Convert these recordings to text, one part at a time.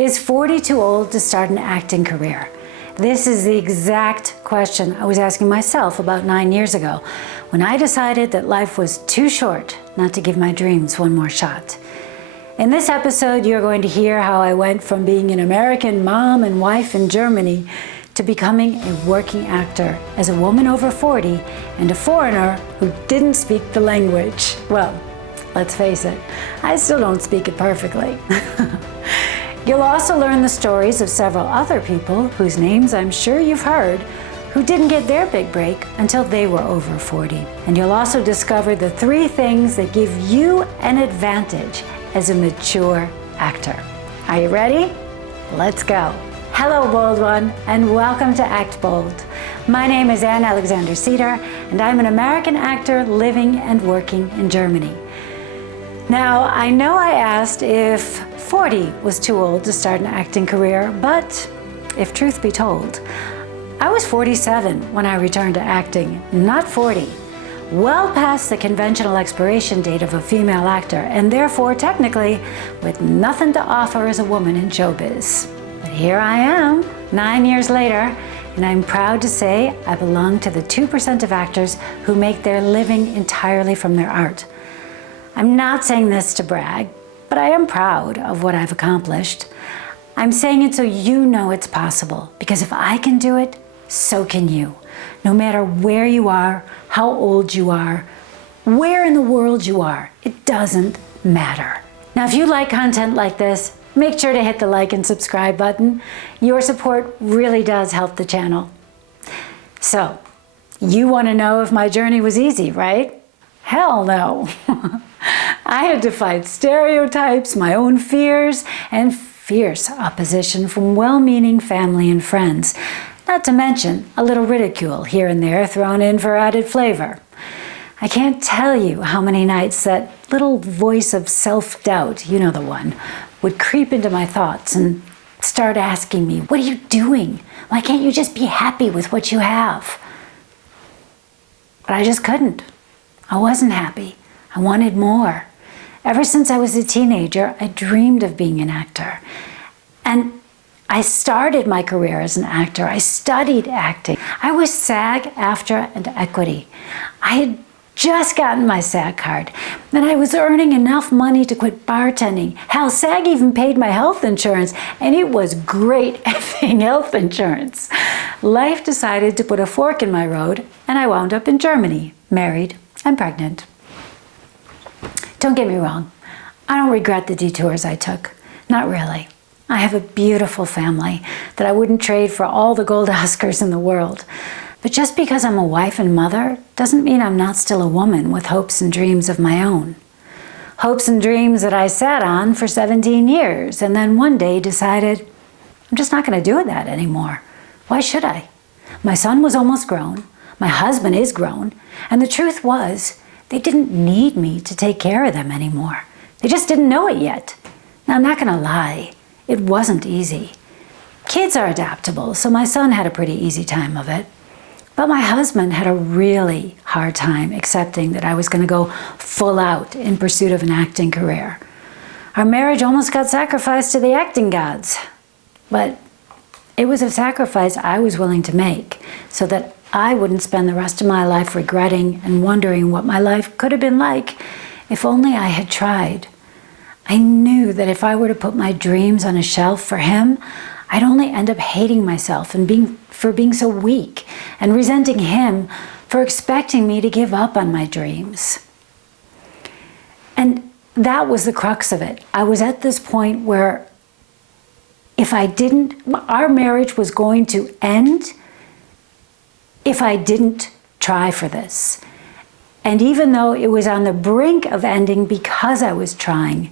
Is 40 too old to start an acting career? This is the exact question I was asking myself about 9 years ago when I decided that life was too short not to give my dreams one more shot. In this episode, you're going to hear how I went from being an American mom and wife in Germany to becoming a working actor as a woman over 40 and a foreigner who didn't speak the language. Well, let's face it, I still don't speak it perfectly. You'll also learn the stories of several other people whose names I'm sure you've heard who didn't get their big break until they were over 40. And you'll also discover the 3 things that give you an advantage as a mature actor. Are you ready? Let's go. Hello, Bold One, and welcome to Act Bold. My name is Anne Alexander Cedar, and I'm an American actor living and working in Germany. Now, I know I asked if 40 was too old to start an acting career, but if truth be told, I was 47 when I returned to acting, not 40. Well past the conventional expiration date of a female actor, and therefore technically with nothing to offer as a woman in showbiz. But here I am, 9 years later, and I'm proud to say I belong to the 2% of actors who make their living entirely from their art. I'm not saying this to brag, but I am proud of what I've accomplished. I'm saying it so you know it's possible, because if I can do it, so can you. No matter where you are, how old you are, where in the world you are, it doesn't matter. Now, if you like content like this, make sure to hit the like and subscribe button. Your support really does help the channel. So, you want to know if my journey was easy, right? Hell no. I had to fight stereotypes, my own fears, and fierce opposition from well-meaning family and friends. Not to mention a little ridicule here and there thrown in for added flavor. I can't tell you how many nights that little voice of self-doubt, you know the one, would creep into my thoughts and start asking me, what are you doing? Why can't you just be happy with what you have? But I just couldn't. I wasn't happy. I wanted more. Ever since I was a teenager, I dreamed of being an actor. And I started my career as an actor. I studied acting. I was SAG-AFTRA and Equity. I had just gotten my SAG card, and I was earning enough money to quit bartending. Hell, SAG even paid my health insurance, and it was great effing health insurance. Life decided to put a fork in my road, and I wound up in Germany, married and pregnant. Don't get me wrong, I don't regret the detours I took. Not really. I have a beautiful family that I wouldn't trade for all the gold Oscars in the world. But just because I'm a wife and mother doesn't mean I'm not still a woman with hopes and dreams of my own. Hopes and dreams that I sat on for 17 years and then one day decided, I'm just not going to do that anymore. Why should I? My son was almost grown. My husband is grown. And the truth was, they didn't need me to take care of them anymore. They just didn't know it yet. Now, I'm not going to lie. It wasn't easy. Kids are adaptable, so my son had a pretty easy time of it. But my husband had a really hard time accepting that I was going to go full out in pursuit of an acting career. Our marriage almost got sacrificed to the acting gods. But it was a sacrifice I was willing to make so that I wouldn't spend the rest of my life regretting and wondering what my life could have been like if only I had tried. I knew that if I were to put my dreams on a shelf for him, I'd only end up hating myself and for being so weak and resenting him for expecting me to give up on my dreams. And that was the crux of it. I was at this point where if I didn't, our marriage was going to end if I didn't try for this. And even though it was on the brink of ending because I was trying,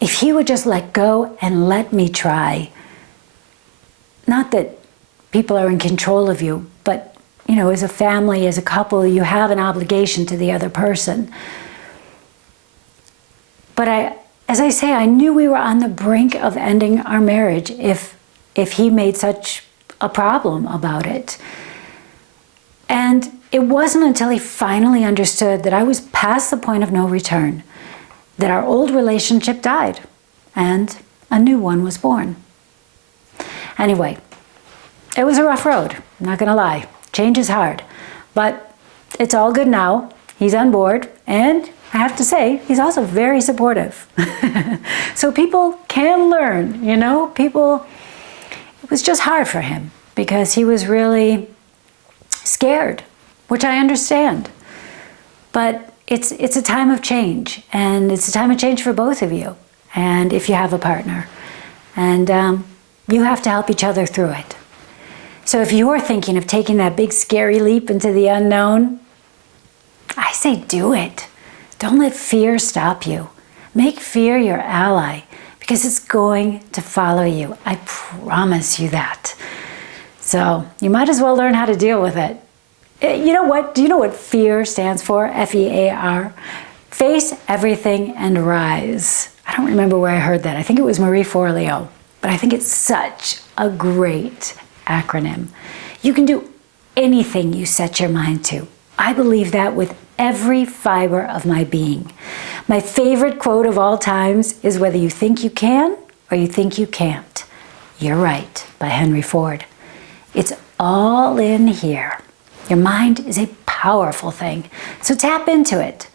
if he would just let go and let me try, not that people are in control of you, but, you know, as a family, as a couple, you have an obligation to the other person. But as I say, I knew we were on the brink of ending our marriage if he made such a problem about it. And it wasn't until he finally understood that I was past the point of no return that our old relationship died. And a new one was born. Anyway, it was a rough road, not gonna lie. Change is hard, but it's all good now. He's on board, and I have to say, he's also very supportive. So people can learn, you know? It was just hard for him because he was really scared, which I understand. But it's a time of change, and it's a time of change for both of you, and if you have a partner. And you have to help each other through it. So if you're thinking of taking that big scary leap into the unknown, I say do it. Don't let fear stop you. Make fear your ally, because it's going to follow you. I promise you that. So you might as well learn how to deal with it. You know what? Do you know what fear stands for? F-E-A-R. Face everything and rise. I don't remember where I heard that. I think it was Marie Forleo. But I think it's such a great acronym. You can do anything you set your mind to. I believe that with every fiber of my being. My favorite quote of all times is, whether you think you can or you think you can't, you're right, by Henry Ford. It's all in here. Your mind is a powerful thing, so tap into it.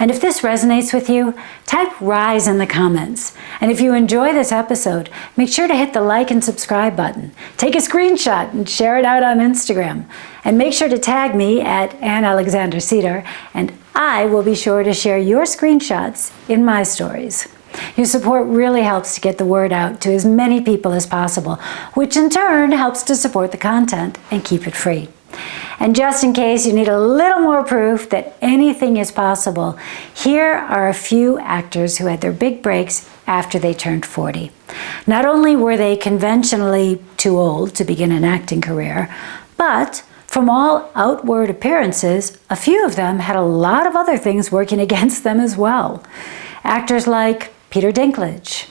And if this resonates with you, type RISE in the comments. And if you enjoy this episode, make sure to hit the like and subscribe button. Take a screenshot and share it out on Instagram. And make sure to tag me at Ann Alexander Cedar, and I will be sure to share your screenshots in my stories. Your support really helps to get the word out to as many people as possible, which in turn helps to support the content and keep it free. And just in case you need a little more proof that anything is possible, here are a few actors who had their big breaks after they turned 40. Not only were they conventionally too old to begin an acting career, but from all outward appearances, a few of them had a lot of other things working against them as well. Actors like Peter Dinklage,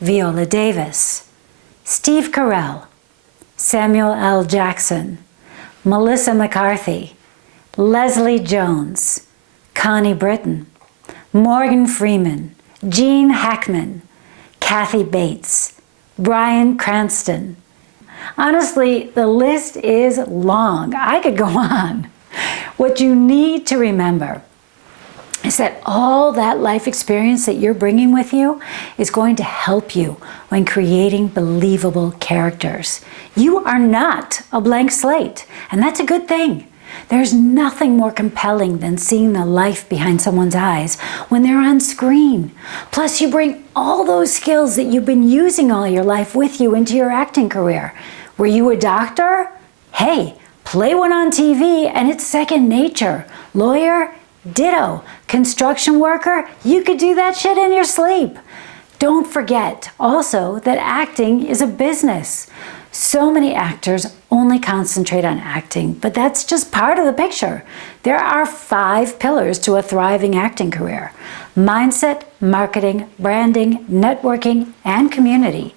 Viola Davis, Steve Carell, Samuel L. Jackson, Melissa McCarthy, Leslie Jones, Connie Britton, Morgan Freeman, Gene Hackman, Kathy Bates, Bryan Cranston. Honestly, the list is long. I could go on. What you need to remember is that all that life experience that you're bringing with you is going to help you when creating believable characters. You are not a blank slate, and that's a good thing. There's nothing more compelling than seeing the life behind someone's eyes when they're on screen. Plus, you bring all those skills that you've been using all your life with you into your acting career. Were you a doctor? Hey, play one on TV and it's second nature. Lawyer? Ditto. Construction worker? You could do that shit in your sleep. Don't forget also that acting is a business. So many actors only concentrate on acting, but that's just part of the picture. There are 5 pillars to a thriving acting career: mindset, marketing, branding, networking, and community.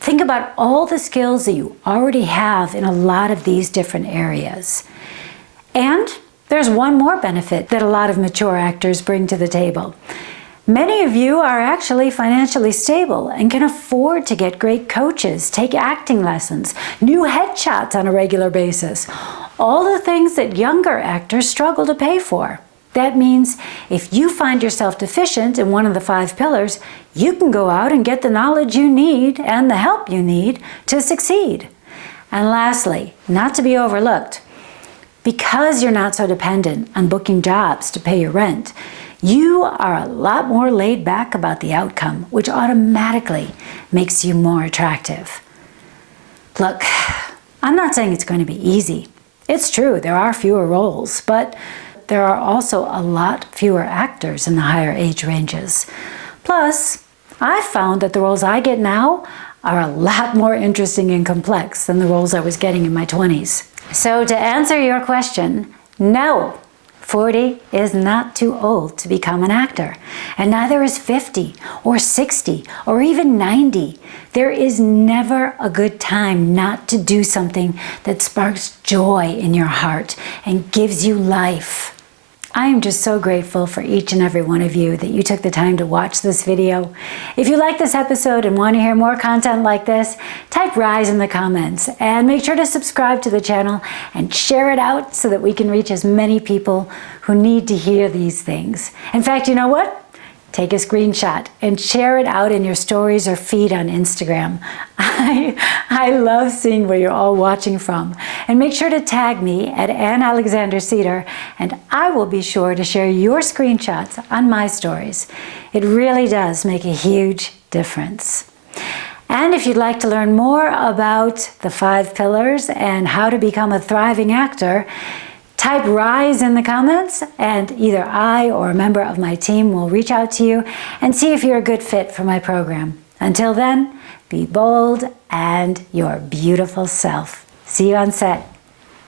Think about all the skills that you already have in a lot of these different areas. And there's one more benefit that a lot of mature actors bring to the table. Many of you are actually financially stable and can afford to get great coaches, take acting lessons, new headshots on a regular basis. All the things that younger actors struggle to pay for. That means if you find yourself deficient in one of the 5 pillars, you can go out and get the knowledge you need and the help you need to succeed. And lastly, not to be overlooked, because you're not so dependent on booking jobs to pay your rent, you are a lot more laid back about the outcome, which automatically makes you more attractive. Look, I'm not saying it's going to be easy. It's true, there are fewer roles, but there are also a lot fewer actors in the higher age ranges. Plus, I've found that the roles I get now are a lot more interesting and complex than the roles I was getting in my 20s. So to answer your question, no, 40 is not too old to become an actor, and neither is 50 or 60 or even 90. There is never a good time not to do something that sparks joy in your heart and gives you life. I am just so grateful for each and every one of you that you took the time to watch this video. If you like this episode and want to hear more content like this, type RISE in the comments and make sure to subscribe to the channel and share it out so that we can reach as many people who need to hear these things. In fact, you know what? Take a screenshot and share it out in your stories or feed on Instagram. I love seeing where you're all watching from. And make sure to tag me at Ann Alexander Cedar, and I will be sure to share your screenshots on my stories. It really does make a huge difference. And if you'd like to learn more about the 5 pillars and how to become a thriving actor, type RISE in the comments and either I or a member of my team will reach out to you and see if you're a good fit for my program. Until then, be bold and your beautiful self. See you on set.